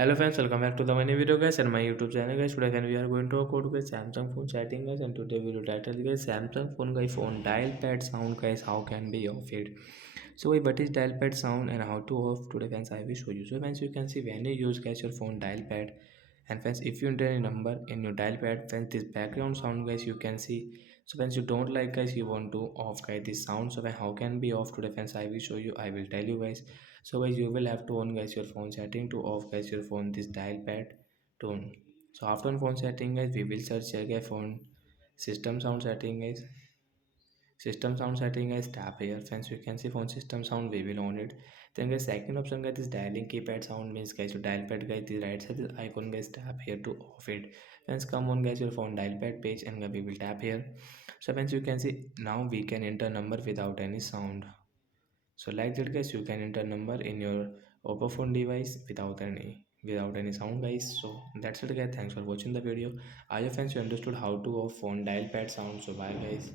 Hello friends, welcome back to the many video guys and my YouTube channel guys. Today again we are going to talk about guys Samsung phone chatting guys, and today video title guys Samsung phone guys phone dial pad sound guys, how can be off it. So what is dial pad sound and how to off today friends I will show you. So friends, you can see when you use guys your phone dial pad, and friends if you enter a number in your dial pad, friends this background sound guys you can see. So friends you don't like guys, you want to off guys this sound. So how can be off today friends I will show you, I will tell you guys. So guys you will have to on guys your phone setting to off guys your phone this dial pad tone. So after on phone setting guys we will search check a phone system sound setting guys. System sound setting guys, tap here friends, you can see phone system sound, we will on it. Then guys second option guys is dialing keypad sound, means guys your dial pad guys the right side this icon guys, tap here to off it. Friends come on guys your phone dial pad page and we will tap here. So friends you can see now we can enter number without any sound. So like that guys you can enter number in your Oppo phone device without any sound guys. So that's it guys, thanks for watching the video. I hope friends you understood how to off phone dial pad sound. So bye guys.